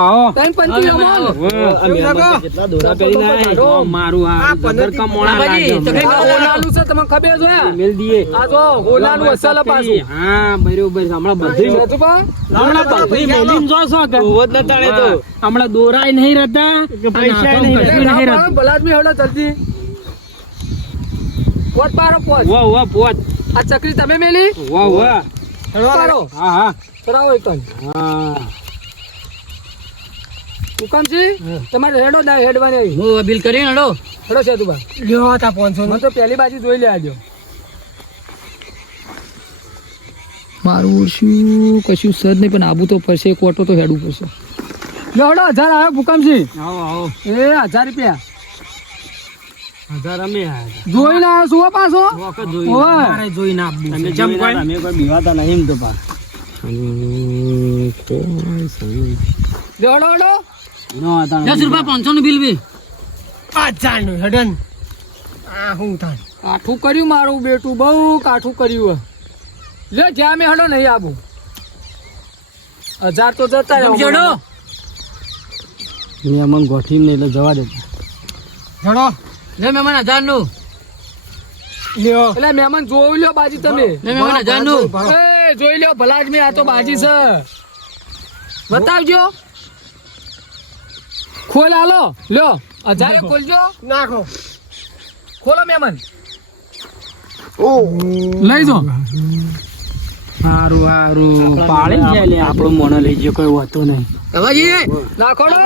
આવો ત્રણ પંચી અમોલ કેટલા દોરા કરીને આય મારું આ પંદર કા મોણા લાગ્યો તો કઈ હોલાનું છે તમને ખબર છે મેલ દીએ આ જો હોલાનું અસલ પાછું હા બરોબર હમણાં બધી મેલીન જો છો કે હોત ન તાણે તો હમણાં દોરાય નહીં રહેતા કે પૈસા નહીં રહેતા ભલાદમી હડો જલ્દી પોત પારો પોત વાહ પોત આ ચકરી તમે મેલી વાહ પારો હા ચરાવો એકન હા હુકમજી તમારે હેડો ના હેડવાની આવી હું બિલ કરી હેડો હેડો છે તું બા લ્યો તા 500 મને તો પહેલી બાજી જોઈ લે આજો મારું શું કશું સદ નહીં પણ આબુ તો પડશે કોટો તો હેડવું પડશે લ્યો હેડો 1000 આવ્યો ભૂકમજી આવો એ 1000 રૂપિયા 1000 અમે આયા જોઈને આવ્યો શું પાછો વખત જોઈ ઓય. મારે જોઈ ના આપવું તમે જમ કોઈ અમે કોઈ બીવાતા નહીં એમ તો પા લ્યો હેડો હેડો નો હતા 10 રૂપિયા 500 નું બિલ બી કાઠું કર્યું મારું બેટું બહુ કાઠું કર્યું લે જ્યાં મેં હડો નહીં આબુ 1000 તો જતા હેડો મેં મન ગોઠી ને એટલે જવા દે હડો લે મહેમાન 1000 નું એટલે મહેમાન જોઈ લ્યો બાજી તમે લે મહેમાન 1000 નું એ જોઈ લ્યો ભલા જ મેં આ તો બાજી છે બતાવજો ખોલ આલો લ્યો 1000 ખોલજો નાખો ખોલો મહેમાન લઈ જો હારું પાળી જાય લે આપણો મોણો લઈ ગયો કોઈ હોતો નહીં બાબાજી નાખો ને.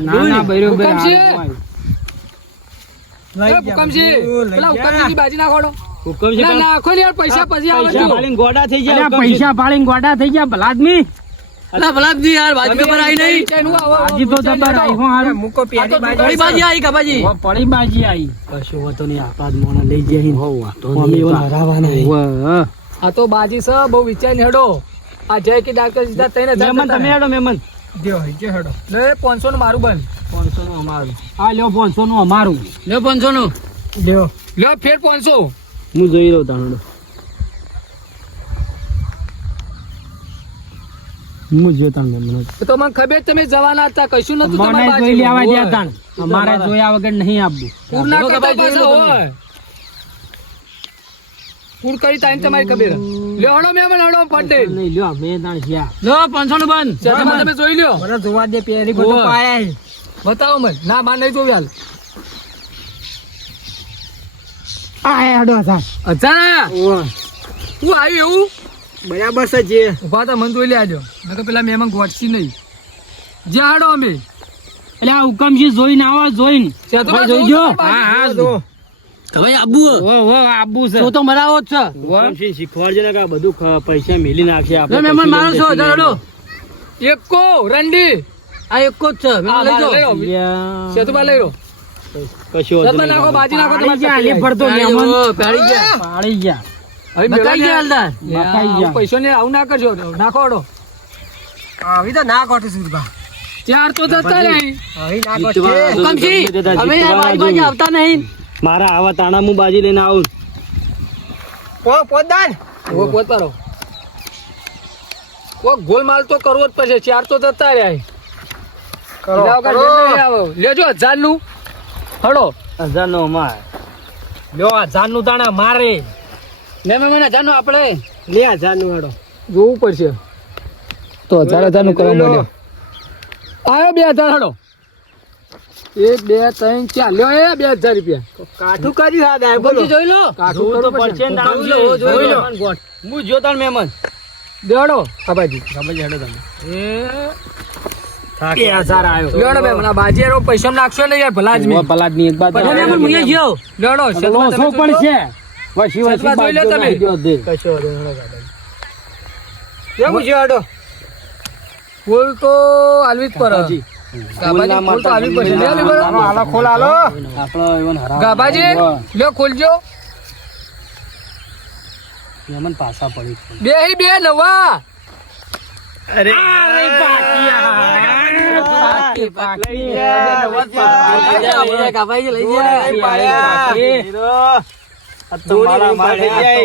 ના બરોબર હુકમજી. એ હુકમજી પેલા હુકમજીની બાજી નાખોડો હુકમ છે ના નાખો ને યાર પૈસા પછી આવે પૈસા પાડીને ગોડા થઈ ગયા પૈસા પાડીને ગોડા થઈ ગયા ભલા આદમી અલા ભલાજી યાર બાજી પર આવી નહીં બાજી તો જબર આવી હો હારું મુકો બડી બાજી આવી કાબાજી પડી બાજી આવી કશું હોતો નહીં આપણા જ મોણા લઈ જાય હો વાતો અમે એવો હરાવાના આ તો બાજી છે બહુ વિચારીને હેડો આ જય કે ડાક્ટર સીધા 3000 મહેમાન તમે હેડો મહેમાન દેવો જે હેડો લે 500 નું મારું બંધ 500 નું અમારું આ લ્યો 500 નું અમારું લે 500 નું દેવો લે ફેર 500 હું જોઈ રહ્યો તાણો હું જો તાણ મને તો મને ખબર તમે જવાના હતા કશું નતું મને તમારી જોઈ બાજી લેવા દે તાણ અમારે જોયા વગર નહીં આપવું પૂરના કરતા પાછા હોય પૂર કરી તાઈને તમારી ખબર લે હડો મેમન હડો પટેલ નહીં લ્યો અમે તાણ જ્યા લો 500 નું બંધ ચેતમાં તમે જોઈ લ્યો મને જોવા દે પેરી બધું પાયા બતાવો મને ના માર નહીં જોવી હાલ આ હેડો હતા અચ્છા હું આવ્યું એવું બરાબર છે જે ઉભા તા મને જોઈ લેજો નકર પેલા મહેમાન ગોઠસી નહીં જે હાડો અમે એટલે આ હુકમજી જોઈને આવો જોઈને ચેતમાં જોઈજો હા હા જો ભાઈ આબુ ઓ આબુ છે તો મરાવો જ છે હુકમજી શીખવાડજે ને કે આ બધું પૈસા મેલી નાખશે લે આપણે મહેમાન મારો છો 1000 હેડો એકો રંડી આ એક જ છે મહેમાન લઈ જાઓ ચેતમાં લઈ લો કશું ચેતમાં નાખો બાજી નાખો પાડી ગયા લે ફરતો પાડી મહેમાન જાઓ, પાડી ગયા પાડી ગયા હવે બકાઈ ગયા હાલદાર બકાઈ ગયા. પૈસો ને આવું ના કરજો નાખો હડો આવી તો ના કોટી સુરબા ચાર તો જતા રહી હુકમજી અમે યાર બાજી બાજી આવતા નહીં મારા આવા તાણા હું બાજી લઈને આવું પોતદાન ઓ પોત પારો ઓ ગોલમાલ તો કરવો જ પડશે ચાર તો જતા રહ્યા લેજો 1000 નું હડો 1000 નો અમાર લ્યો 1000 નું તાણા મારે લે મહેમાન 1000 નું આપણે લે 1000 નું હેડો જોવું પડશે તો 1000 નું કરવા માંડ્યો આવ્યો 2000 હડો 1 2 3 4 લ્યો એ 2000 રૂપિયા કાઠું કર્યું હા દાય બોલો હુકમજી જોઈ લો કાઠું તો કરવું પડશે ને પડશે. જોઈ લો. હું જોતાણ મહેમાન દેડો બાબાજી સમજ હેડો તમે એ 2000 આવ્યો લેડો બે મને બાજીરો પૈસા નાખશો ને યાર ભલા જ મે પલાદની એક બાદ લે મહેમાન મુએ ગયો લેડો લોસો પણ છે વસી શેતમાં જોઈ લે તમે. કશો એવું છે આડો ફૂલ તો આલવી જ પર બાબાજી. ગાબાજી ફૂલ તો આલવી પડશે લે આલવી પર હાલો ખોલ હાલો આપણો એવન હરાવ ગાબાજી લ્યો ખોલજો મહેમાન પાછા પડી છે. બે નવા અરે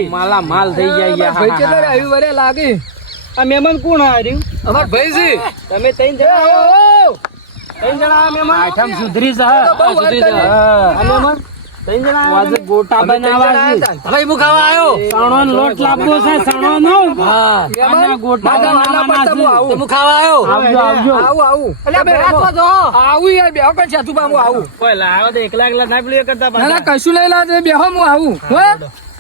માલા માલ થઈ જાય ભાઈ કેટલા આવ્યું વરે લાગે આ મહેમાન કોણ હાર્યું? અમાર ભાઈ છે. તમે ત્રણ જણા આવો. ત્રણ જણા આ મહેમાન આઠમ સુધરી જા. બહુ વાત કરી. આ મહેમાન ત્રણ જણા આજે ગોટા બનાવવા છે. હવે હું ખાવા આવ્યો. સણોનો લોટ લાવવો છે, સણોનો. હા આના ગોટા મારા વાલા બનાવવાના પડતા છે. હું હું ખાવા આવ્યો. આવજો આવજો. આવું એટલે બે હાથમાં જો. આવું યાર બેહો કઈ સેતુભા હું આવું. કોઈ લાવો તો એકલા એકલા ના પેલું એ કરતા ના ના પાછા. કશું લઈ લાવજે બેહો હું આવું હો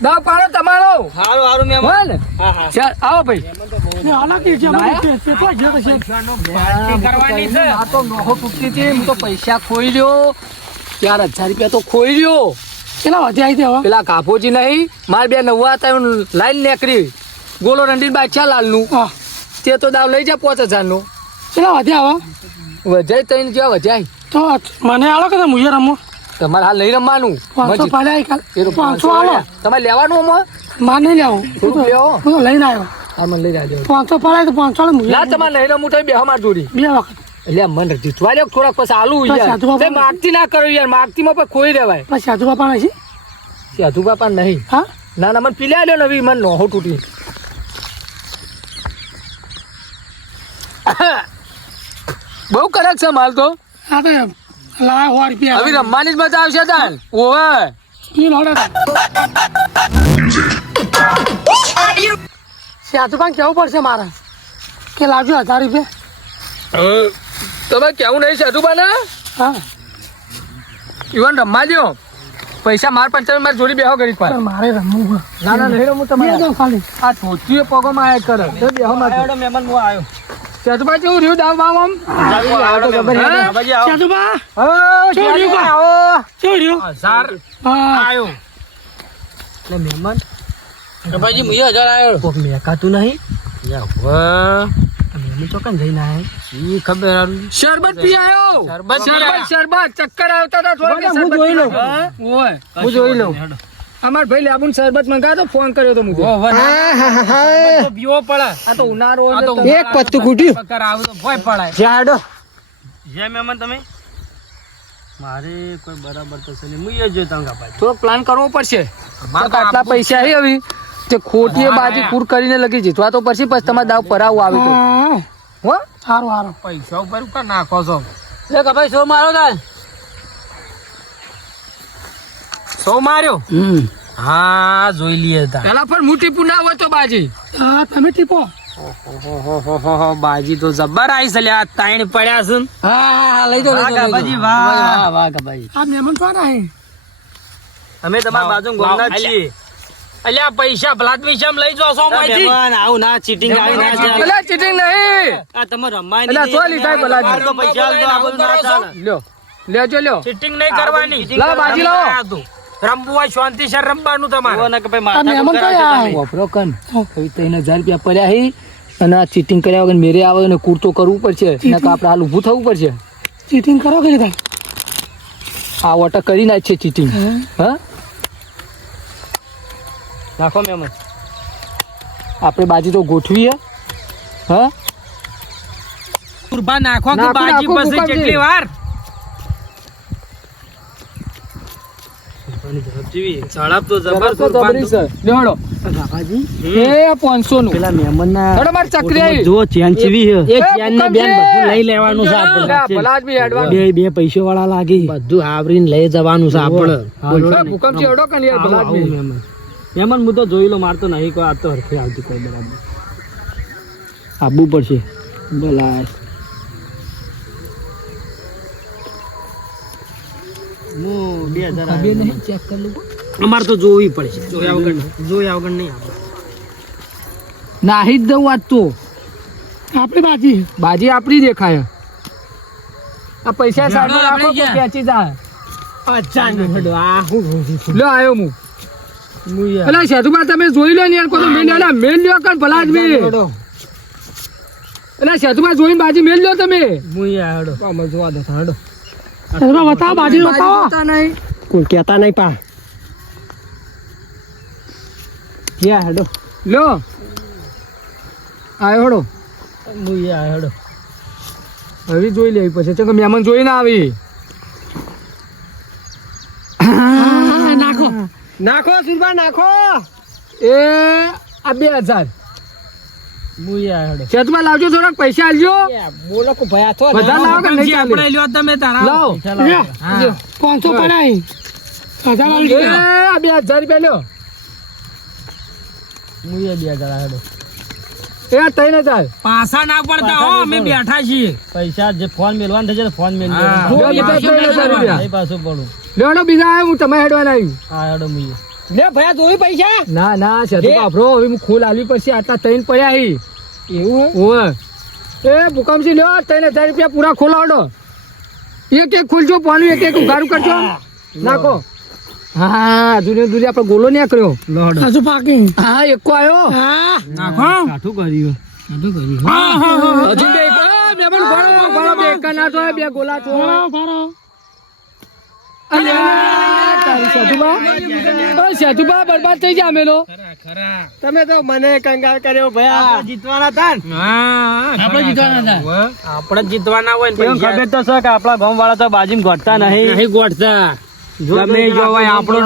દાવ પાડો તમારો હારું હારું મહેમાન. હો ને હા હા. ચાલ આવો ભાઈ કરવાની છે. આ તો નોહો તૂટતી હતી હું તો પૈસા ખોઈ રહ્યો 4,000 રૂપિયા તો ખોઈ રહ્યો કેટલા વધ્યા આવી હવે પેલા કાપોજી નહીં માર બે નવા હતા લાઈન નીકળી ગોલો રંડીન બાદશાહ લાલનું હા તે તો દાવ લઈ જા 5,000 નો કેટલા વધ્યા હવે વજાય તઈને જેવા વજાય તો મને આલો કે મુજે રમો તમારે હાલ નહીં રમવાનું 500 પાડ્યા કાલ એ તો 500 આલો તમારે લેવાનું આમાં માર નહીં લેવું થોડું લેવો હું તો લઈને આવ્યો આ મને લઈ જાજો 500 પાડ્યા તો 500 મુજે ના તમારે નહીં રમવું તો બેહો માર જોડી બે વખત એટલે મન જીતવા દો થોડાક પછી આલુ તો યાર સાધુ બાપા- તે માગતી ના કરો યાર માગતી માં પણ ખોઈ દેવાય પછી સાધુ બાપા છે સાધુ બાપા નહીં હા ના ના મને પીલા લ્યો નવી મન નોહો તૂટી બહુ કડક છે માલ તો હા તો લાય 100 રૂપિયા હવે રમવાની જ મજા આવશે તાન ઓવે પી લોડે સાધુ બાપા કેવું પડશે મારે કે લાવજો 1000 રૂપિયા તમે કેવું નહીં સાધુ બાના હા ઈવન રમવા દો પૈસા માર પણ તમે મારી જોડી બેહો કરી પણ મારે રમવું છે. ના ના નહીં રમું બે તમારે જાવ ખાલી આ ધોતીએ પગોમાં આયા કરે તો બેહો માર આવડો મહેમાન હું આવ્યો. સાધુબા કેવું રહ્યું દાવ બાવ આમ આવડો ખબર છે. હા? બાબાજી આવો. સાધુ બા હા, કેવું રહ્યું કા? આવો કેવું રહ્યું હજાર હા આવ્યો. એટલે મહેમાન ભાઈ મુજે 1000 આવ્યો. કોક મેકાતું નહીં. વાહ મહેમાન તો કન જઈને આયા. ઈ ખબર હારું. શરબત પી આયો શરબત પી આયા. શરબત ચક્કર આવતા હતા થોડા હું જોઈ લઉં. ઓય હું જોઈ લઉં. અમાર ભાઈ લાબુન શરબત મંગાતો ફોન કર્યો તો મુજે તો પીવો પડે. આ તો ઉનાળો આ તો એટલે એક પત્તું ખૂટ્યું. પગાર આવે તો ભોય પડાય. જાડો જે મહેમાન તમે મારે કોઈ બરાબર તો છે નહીં. હું એ જોઈ તંગા પાડી. થોડો પ્લાન કરવો પડશે મારે તો આટલા પૈસા હે હવે તે ખોટીએ હા, બાજી હા. કૂર કરીને લગી જીતવા તો પછી પછી તમારે દાવ પરાવવું આવે તો હા હો સારું સારું પૈસા ઉપર કા નાખો છો? લે કપાઈ સો મારો તાલ. સો માર્યો. હા જોઈ લઈએ તા. પેલા પણ મોટી પુના હોય તો બાજી હા તમે ટીપો ઓહોહોહો, બાજી તો જબ્બર આવી છે લ્યા. તાઈણ પડ્યા છે ને. હા લઈ દો વાહ ગાબાજી, વાહ. વાહ વાહ કપાઈ. આ મહેમાન તો ના હે અમે તમારા બાજુ ગોમના જ છીએ. અલ્યા પૈસા ભલાત પૈસા લઈ જાઓ છો માહિતી. આવું ના ચીટિંગ આવી ના ચાલે. પેલા ચીટિંગ નહીં આ તમે રમાય અલ્યા, નહીં. તો લીધા ભલાત. તમારે તો પૈસા આલો તો આ બધું ના ચાલે. લ્યો લેજો લ્યો ચીટિંગ નહીં કરવાની. લાવો, બાજી લાવો. રમવું હોય શાંતિ સર રમવાનું તમારે. આ મહેમાન કયા હે વાપરો કન હવે 3,000 રૂપિયા પડ્યા હે અને આ ચીટિંગ કર્યા વગર મેરે આવે ને કૂર તો કરવું પડશે નકર આપણે હાલ ઊભું થવું પડશે ચીટિંગ કરો કે કીધા આ વટા કરી નાખ છે ચીટિંગ હા નાખો મહેમાન. આપણે બાજી તો ગોઠવી હે હા કુરબા નાખો કે નાખો, બાજી નાખો, પછી ભૂકંપજી. કેટલી વાર ઝડપ તો જબર કુરબાન તો. લેવડો બાબાજી એ 500 નું પેલા મહેમાન ના હેડો માર ચકરી આવી જો ચેન ચીવી છે. એ ચેન ને બેન બધું લઈ લેવાનું છે આપણે. ભલા આદમી હેડવા બે પૈસો વાળા લાગી બધું આવરીને લઈ જવાનું છે આપણે. ભૂકંપજી હેડો કન યાર ભલા આવું, આદમી મહેમાન. મહેમાન હું તો જોઈ લો મારતો નહીં કોઈ આ તો હરખી આવતી કોઈ બરાબર આવવું પડશે ભલા ખબર નહીં ચેક કર લો અમારે તો જોવી પડશે જોયા વગર નહીં આવે. નાહી જ દઉં આજ તો આપણી બાજી બાજી આપણી દેખાય આ પૈસા સાઈડ આપણે રાખો તો ગયા. ખેંચી જાય આ લો આવ્યો હું અલા સેતુબા તમે જોઈ લો ને યાર કોઈ મેલ અલા મેલ લ્યો કન ભલા આદમી અલા સેતુબા જોઈને બાજી મેલ લ્યો તમે અમે જોવા દો હેડો. એમાં બતાવો બાજી બતાવો જોતા નહીં કોઈ કહેતા નહીં પા ક્યાં હેડો લો આયો હડો હેડો. હવે જોઈ લેવી પછી ચંગ મહેમાન જોઈ ના આવી નાખો સુરબા નાખો. એ આ 2,000 ચેતમાં લાવજો થોડાક પૈસા આલજો બોલો કે ભાઈ આ તો બધા લાવો કે નહીં ચાલે? આપણે લ્યો તમે તારા લાવો. હા. 500 પડાય હજાર વાળી એ આ 2000 રૂપિયા લ્યો મુઈએ 2000 હેડો એ 3000 પાછા ના પડતા હો અમે બેઠા છીએ પૈસા જે ફોન મેલવાનું થશે તો ફોન મેલ લ્યો બીજા 3000 રૂપિયા પાછું પડું લ્યો ને બીજા હું તમે હેડવાના આવી હા હેડો મુઈએ લે ભયા જોઈ પૈસા ના ના સેતુ બાપરો હવે હું ખોલ આલવી પછી આટલા ત્રણ પડ્યા હી એવું ઓવે એ ભૂકંપસી લ્યો 3000 રૂપિયા પૂરા ખોલાવડો એક એક ખુલજો પાણી એક એક ઉઘાડું કરજો નાખો હા દુનિયા દુનિયા આપણે ગોલો નહીં કર્યો હજુ પાકી હા એકો આવ્યો હા નાખો કાઠું કર્યું હજુ બે એક મેમન ભણો બે એક ના તો બે ગોલા તો ભારો અલ્યા તારી સેતુબા ઓ સેતુબા બરબાદ થઈ જા મેલો તમે તો મને કંગાળ કર્યો ભયા જીતવાના હતા આપણે જીતવાના હતા આપણે જીતવાના હોય ને ખબર તો છે કે આપણા ગામ વાળા તો બાજીમાં ગોઠતા નહીં ગોઠતા તમે જો હોય આપણો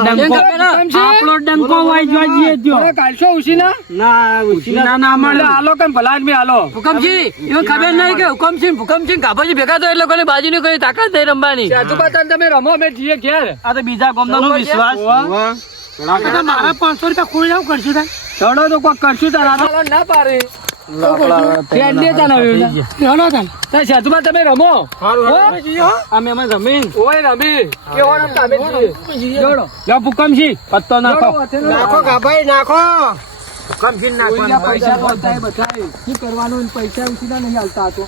ડંકો હોય જોઈએ ત્યો અરે કાલશો ઉસીના ના ઉસીના ના મળે હાલો કેમ ભલા આદમી હાલો હુકમજી એવું ખબર નહીં કે હુકમસિંહ ગાભાજી ભેગા તો એ લોકોને બાજીની કોઈ તાકાત નહીં રમવાની સેતુબા તને તમે રમો અમે જઈએ ઘેર આ તો બીજા ગામનો વિશ્વાસ મારા 500 રૂપિયા કોઈ આવું કરશું તાર ચડો તો કોક કરશું તારા ના પારે ફ્રેન્ડે તને લેવાનો તાર તા સેતુબા તમે રમો અમે અમે જમીન ઓય રમી કેવો રમ તમે જીએ જોડો લ્યો ભૂકંપજી પત્તો નાખો નાખો ગાભાઈ નાખો ભૂકંપજી કોઈના પૈસા બતાય બતાય શું કરવાનું ને પૈસા ઉસીના નહીં હાલતા તો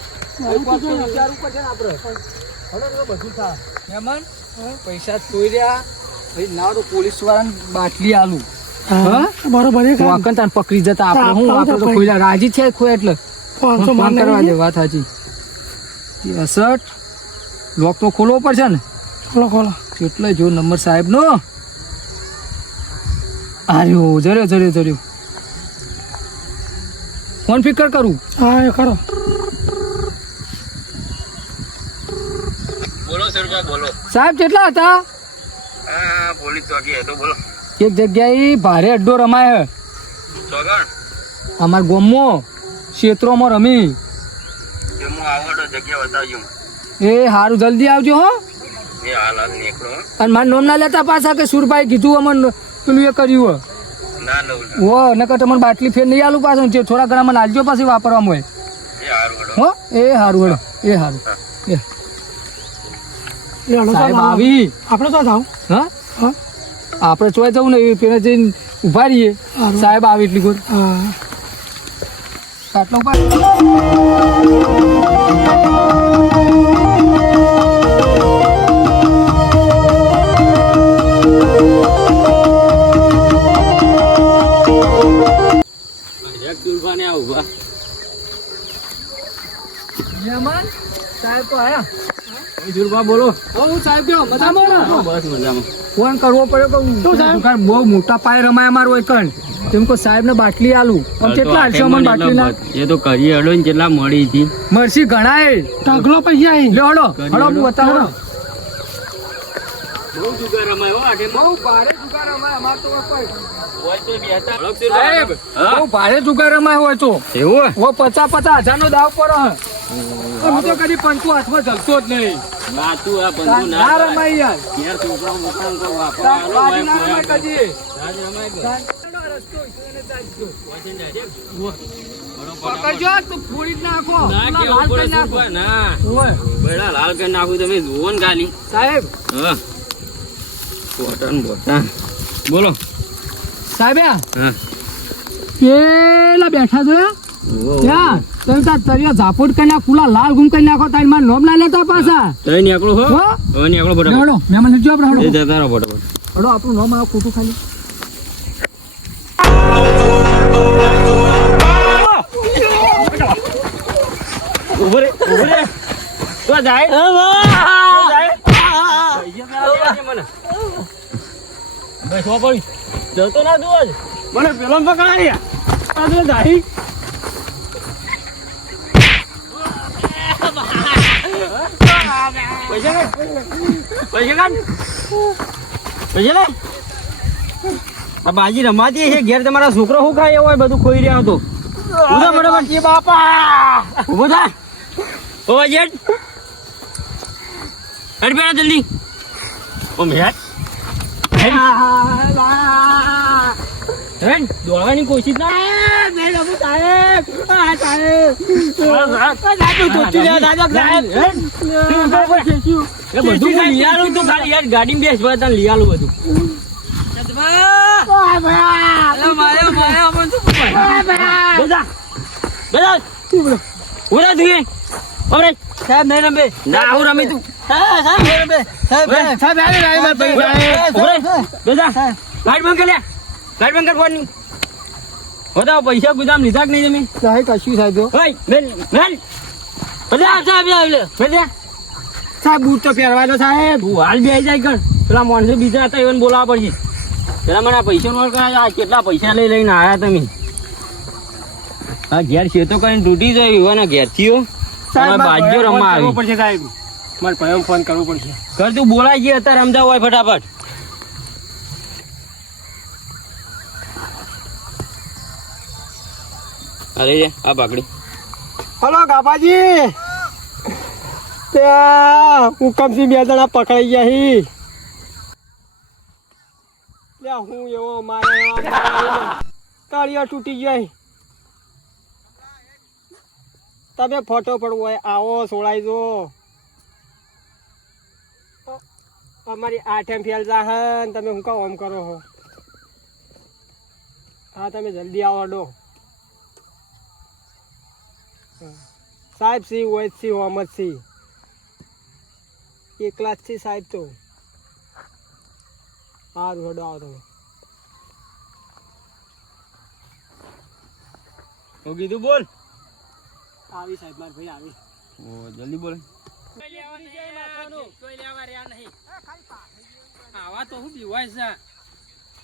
પૈસા ચોઈ રહ્યા ના તો પોલીસ વાળાને બાટલી આલું હા બરોબર એ કામ વાકન તાન પકડી જતા આપણે હું આપણે તો ખોઈલા રાજી છે ખોય એટલે 500 ફોન કરવા માર દે વાત સાચી 63 લોક તો ખોલવો પડશે ને ખોલો કેટલો જો નંબર સાહેબ નો આર્યો જર્યો ફોન ફિકર કરું હા એ કરો સાહેબ કેટલા હતા પોલીસ ચોકી હતો બોલો એક જગ્યાએ ભારે અડ્ડો રમાય હે ચોગણ અમાર ગામમાં ક્ષેત્રોમાં રમી હું આવો તો જગ્યા બતાવજો એ હારું જલ્દી આવજો હો એ હાલ નીકળો અને મારું નામ ના લેતા પાછા કે સુરભાઈ કીધું અમને પેલું એ કર્યું ના લઉં હો નકર તમને બાટલી ફેર નહીં આલું પાછું જે થોડા ઘણા મને આલજો પાછી વાપરવામાં હોય એ હારું વડો હો એ હારું હેડો એ હારું એ લેવાનો સાહેબ તાર આવી આપણે તો જાવ હા હા આપણે ચોય જવું ને પેલા જઈને ઉભા રહીએ સાહેબ આવે એટલી કોઈ હા કાટલો પાડ સાહેબ તો આયા બોલો હું સાહેબ કયો મજામાં ને? બસ મજામાં ફોન કરવો પડ્યો કે દુકાન બહુ મોટા પાયે રમાય અમારું એક તેમ કો સાહેબ ને બાટલી આલું પણ કેટલા આલશો મને બાટલી ના એ તો કરી હડો ને કેટલા મળી હતી મરસી ઘણા એ ઢગલો પૈસા આવી લ્યો હડો હડો હું બતાવો બહુ જુગાર રમાય હો આટે બહુ ભારે જુગાર રમાય અમાર તો કોઈ હોય તો બેતા સાહેબ બહુ ભારે જુગાર રમાય હોય તો એવું વો 50,000 નો દાવ પર હું તો કદી પંચુ હાથમાં જલતો જ નહીં ના તું આ બંધુ ના રમાય યાર ઘેર છોકરા મોકલામ તો બાજી ના રમાય કદી પકડજો તો ફોડી જ નાખો પેલા લાલ કરી નાખો ઓય બેડા લાલ કરી નાખું તમે જુઓ ને ગાલી સાહેબ હા બોટન બોટા બોલો સાહેબ હા પેલા બેઠા જોયા ઓહો. યાર તમે તાર તરિયા ઝાપટ કરી નાખ ફૂલા લાલ ગુમ કરી નાખો તારી માર નોમ ના લેતા પાછા તઈ નીકળો હો હો? હવે નીકળો ફટાફટ હડો મેમન લેજો આપણે એ હડો જતા રહો ફટાફટ હડો આપણું નામ આવે ખોટું ખાલી ઉભો રે તો જાય બસ હો પડી જતો ના તું જ મને પેલો પકડાય આ તો જાય પૈસા લે પૈસા લે આ બાજી રમાતી છે ઘેર તમારા છોકરો શું ખાય હોય બધું ખોઈ રહ્યા હતો ઉધા ફટાફટ એ બાપા ઉભો થા ઓ જેટ હટ પેલા જલ્દી ઓ મેટ હેડ દોડવાની કોશિશ ના ગાડી બેસવા તને લઈ આલું બધું સાહેબ નહીં રમે ના હું રમી તું લાઈટ બંધ કર લે લાઈટ બંધ કર ફોનની બતાવો પૈસા ગુદામ લીધા કે નહીં તમે સાહેબ કશું સાહેબ ઓય બેન બેન બધા સાહેબ સાહેબ બૂટ તો પહેરવા દો સાહેબ તું હાલ બે જાય કર પેલા માણસો બીજા હતા એને બોલાવવા પડશે પેલા મને આ પૈસા નો કરાય આ કેટલા પૈસા લઈને આવ્યા તમે આ ઘેર છે તો કઈ તૂટી જાય એવાના ઘેર થયો બાજ્યો રમવા આવી પડશે સાહેબ મારે ભાઈ ફોન કરવો પડશે કર તું બોલાય છે અત્યારે રમતા હોય ફટાફટ અરે આ પાકડી હલો ગાબાજી ત્યાં હુકમસિંહ બે જણા પકડાઈ ગયા હી લે હું એવો મારે તળિયો તૂટી ગયો તમે ફોટો પડવો હોય આવો સોળાઈ જો અમારી 8 ફેલ જાહન તમે હું કામ કરો હો હા તમે જલ્દી આવો ડો સાહેબ સી હોય સી હોમત સી એકલા જ સી સાહેબ તો સારું હડો આવો તમે હું કીધું બોલ આવી સાહેબ માર ભાઈ આવી ઓ જલ્દી બોલ આવા તો હું બીવાય છે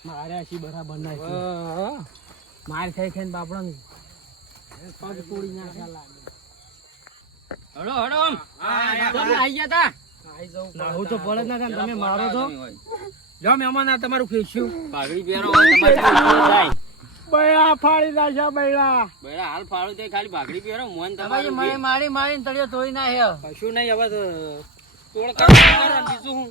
મારે આશી બરાબર ના માર ખાઈ ખાઈને બાપડો ને પગ તોડી નાખ્યા લાગે હડો હડો આમ તમે આઈ ગયા તા આઈ જાઉં નાહું તો પડે ના તમે મારો તો જો મહેમાન આ તમારું ખેંચ્યું પાઘડી પહેરો હોય તમારે થાય બૈરા ફાડી નાખ્યા બૈરા બરા હાલ ફાળું તે ખાલી પાઘડી પહેરો મોન તમારી તમારું મારી મારી તળિયો તોડી નાખ્યો કશું નહીં હવે તો તોડ કરવાનું કરો બીજું હું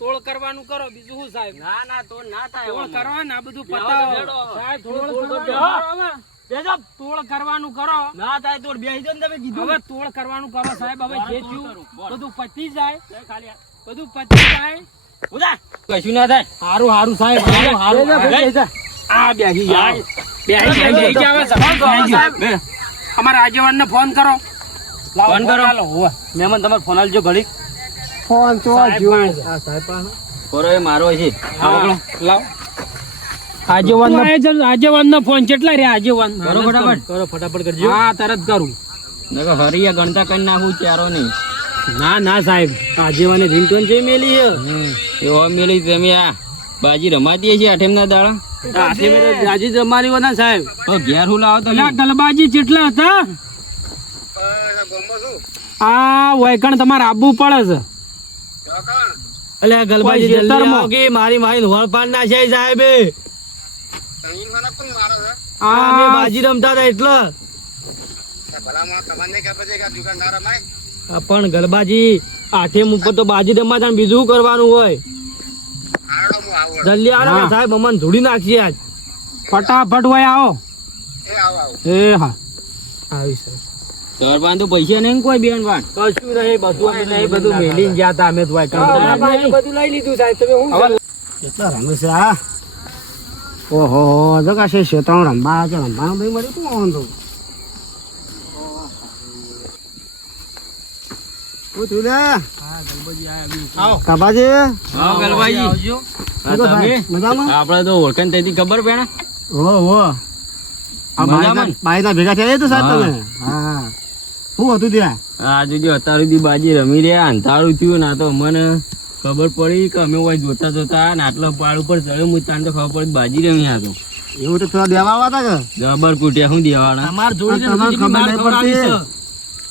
તોડ કરવાનું કરો બીજું હું સાહેબ ના ના તો ના થાય તોડ કરવાનું આ બધું બેહો પતાવો તો બેહો. સાહેબ તોડ તોડ કરવાનું બેજો તોડ કરવાનું કરો ના થાય તો બેહી દો ને તમે કીધું હવે તોડ કરવાનું કરો સાહેબ હવે જે તોડ થયું કરું, બોલ. બધું પતી જાય ખાલી બધું પતી જાય ઉદા કશું ના થાય હારું હારું સાહેબ હારું હારું આ બેહી યાર બેહી જાવ સફળ કરો સાહેબ અમારા આગેવાનને ફોન કરો ફોન કરો મહેમાન તમારે ફોન આલજો ઘડી ફોન તો જો આ સાહેબ કોરો એ મારો છે આ પકડો લાવ આગેવાનનો ફોન કેટલા રે આગેવાન કરો ફટાફટ કરો ફટાફટ કરજો હા તરત કરું નકર હરિયા ગણતા કરી નાખું ચારો નહીં ના ના સાહેબ આગેવાને રિંગટોન જે મેલી હે એવો મેલી તમે આ બાજી રમાતી છે આઠેમના દાડા આજે જમારી વાના સાહેબ તો ઘેર હું લાવો તો અલ્યા ગલબાજી કેટલા હતા આ વૈકણ તમારે આપવું પડે છે અલ્યા ગલબાજી કોઈ જલ્દી ખેતરમાં. આવો કે મારી મારી હોળ પાડ ના છે સાહેબે અમે આ બાજી રમતા હતા એટલે આ પણ ગલબાજી આઠેમ ઉપર તો બાજી રમવા બીજું શું કરવાનું હોય જલ્દી આવો કે હા. સાહેબ અમને ધૂળી નાખશે આજ ફટાફટ હોય આવો એ હા આવી સાહેબ ઘર તો પૈસા નહીં કોઈ બેન પણ કશું નહીં બધું અમે નહીં બધું મેલીને ગયા હતા અમે તો બધું લઈ લીધું સાહેબ તમે હું કેટલા રમે છે આ ઓહો તો કાશે શેતાણ રંબા છે રંબા ભાઈ મળી શું વાંધો ઓ તુલા કાબાજી હા ગલબાજી આ તમે મજામાં આપણે તો ઓળખાણ તેથી ખબર પેણા ઓ ઓ આ મજામાં? બાઈના ભેગા થયા તો સાહેબ તમે હા શું હતું ત્યાં આ સુધી અત્યાર સુધી બાજી રમી રહ્યા અંધારું થયું ના તો મને ખબર પડી કે અમે હોય જોતા જોતા ને આટલો પાડ ઉપર ચડ્યો હું તાન તો ખબર પડી બાજી રમી હતો એવું તો થોડા દેવા આવ્યા હતા કે જબર કુટ્યા શું દેવાના અમાર જોડી તમારે ખબર નહીં પડતી.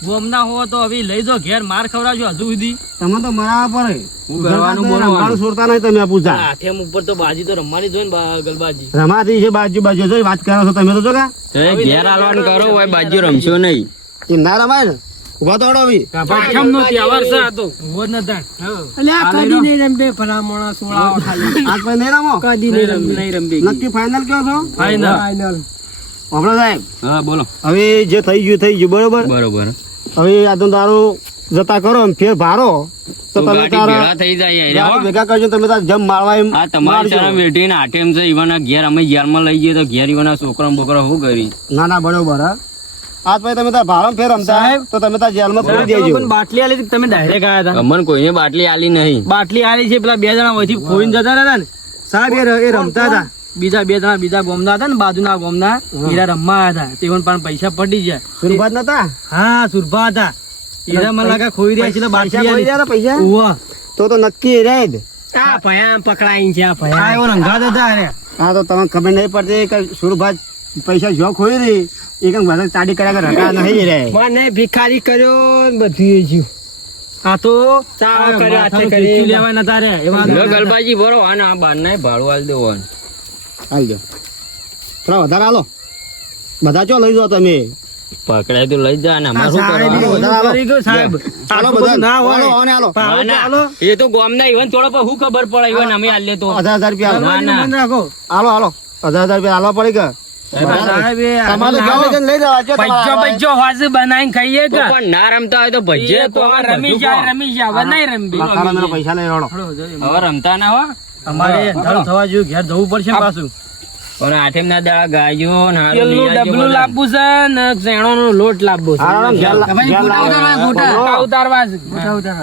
ગોમના હો તો હવે લઈ દો ઘેર માર ખવડાવજો હજુ સુધી તમે તો મરાવા પડે શું કરવાનું બોલો રમવાનું છોડતા નહીં તમે આ પૂછા હાથેમ ઉપર તો બાજી તો રમવાની જોઈ ને ગલબાજી રમાતી છે બાજુ બાજુ જોઈ વાત કરો છો તમે તો જો કા તો એ ઘેર હાલવાનું કરો હોય બાજુ રમશો નહીં એમ ના રમાય ને ઉભા તો હડો હવે પાછમ નો તહેવાર છે આ તો ઉભો જ નતા એટલે આ કદી નહીં રમબે ભલામણા સોળાવા ખાલી આજ પછી નહીં રમો કદી નહીં રમબે નક્કી ફાઇનલ કયો છો ફાઈનલ ફાઇનલ આપણો સાહેબ હા બોલો હવે જે થઈ ગયું બરોબર બરોબર હવે આ તો દારૂ જતા કરો ને ફેર ભારો તો તો તમે ગાડી તારા ભેળા થઈ જાય યાર, દારૂ હો. ભેગા કરજો તમે તાર જમ મારવા એમ આ તમારી મારજો. સારા બેઠીને આઠેમ છે ઈવાના ઘેર અમે જેલમાં લઈ જઈએ તો ઘેર ઈવાના છોકરા બોકરા શું કરી ના ના બરોબર હા આજ પછી તમે તાર ભારો ફેર રમતા તો તમે તાર જેલમાં પૂરી દેજો બાટલી આલી હતી, તમે ડાયરેક્ટ આયા હતા અમન કોઈને બાટલી આલી નહીં બાટલી આલી છે પેલા બે જણા વહીથી ખોઈને જતા રહ્યા ને સાહેબ એ રમતા હતા બીજા બે જણા બીજા ગોમના હતા ને બાજુના ગોમના એરા રમવા આવ્યા હતા તેઓને પણ પૈસા પડી જાય સુરભાત નતા હા સુરભા હતા એરા મને લાગે ખોઈ રહ્યા છે એટલે બાટલી પૈસા આલી. પડી ગયા પૈસા ઉવ્વ. તો નક્કી રહે જ આ ભયા પકડાઈ છે આ આ ભયા એવો રંગાત હતા અરે હા તો તમને ખબર નહીં પડતી કે સુરભાત પૈસા જો ખોઈ રહી એ કઈ બધા ચાડી કર્યા કે રટા નહીં રહે મને ભિખારી કર્યો ને બધું એ જ્યું. આ તો ચાલો કર્યો, હાથે માથાનું કર્યો. ચીચી લેવાય નતા રે એવા લો ગલબાજી ભરો અને આ બાર ના ભાડું આલી દેવો હાલજો થોડા વધારે હાલો બધા ચો લઈ જાઓ તમે પકડાય તો લઈ જા ને અમારે શું સાહેબ, કરવાનું? વધારે હાલો. કરી ગયો સાહેબ હાલો આટલું બધું બધા ના હોય હાલો, હાલો, હાલો. પાવર ના, ચાલો. ના. એ તો ગોમના ઈવન થોડો પર શું ખબર પડે ઈવન અમે આલીએ તો 10,000 રૂપિયા હાલો. ના, ના. બંધ રાખો હાલો હાલો 10,000 રૂપિયા હાલવા પડે કે સાહેબ એ તમારે ના જાઓ હોય. લઈ જવા જો બચ્ચો બચ્ચો વાસ બનાવીને ખાઈએ તો કે પણ ના રમતા હોય તો ભજ્જે એ તો હવે રમી જાય હવે નહીં રમવી ખાના મેળો પૈસા લઈ રડો હવે રમતા ના હો અમારે અંધારું થવા જોઈએ ઘેર જવું પડશે પાછું અને આઠેમ ના દાડા ગાયો ને હારું તેલનું લઈ આવજો ડબલું બધા. લાવવું છે ને શેણાનો લોટ લાવવો છે હાલો, ઘેર લા- ઘેર લાવો. મોટા ઉતારવા છે.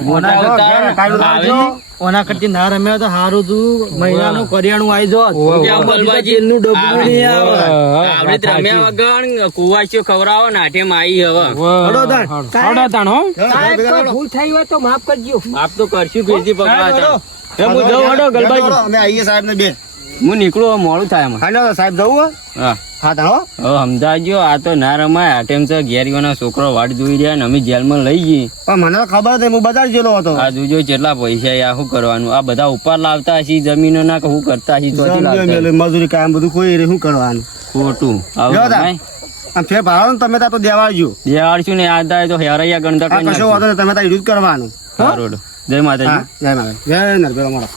મોટા ઘેર ઉતાર કાઢી લાવજો. ઓના કરતી ના રમ્યા તો હારું તું મહિનાનું કરિયાણું આવી જો ગલબાજી. તેલનું ડબલું નહીં આવે આવડે તો રમ્યા વગર કુવાસીઓ ખવડાવો ને આઠેમ આવી હવે હડો તાણ હો સાહેબ કોઈ ભૂલ થઈ હોય તો માફ કરજો આપ તો કરશું ફેરથી પકડાતા એ હું જઉં હડો ગલબાજી અમે આવીએ સાહેબ ને બે હું નીકળું હવે મોડું થાય એમાં હાલો સાહેબ જવું હોય? હા હા તાણો હવે સમજાજો આ તો ના રમાય આઠેમ છે ઘેરીઓના છોકરો વાટ જોઈ રહ્યા ને અમે જેલમાં લઈ જઈએ પણ મને તો ખબર હતી હું બજાર જેલો હતો આ જોજો કેટલા પૈસા આ શું કરવાનું આ બધા ઉપર લાવતા હશે જમીનો ના કે શું કરતા હશે ચોથી જમ્યો લાવતા મેલે, મજૂરી કામ બધું કોઈ રે શું કરવાનું ખોટું આવું લ્યો તા. રમાય? આમ ફેર ભાડો ને તમે તાર તો દેવાડજો દેવાડશું ને યાદ આવે તો હેરૈયા ગણતા આ કઈ કશો વાંધો નહીં, તમે તાર યુઝ કરવાનું નાખશું. જય માતાજી હા જય માતા જય નરભેરો મારો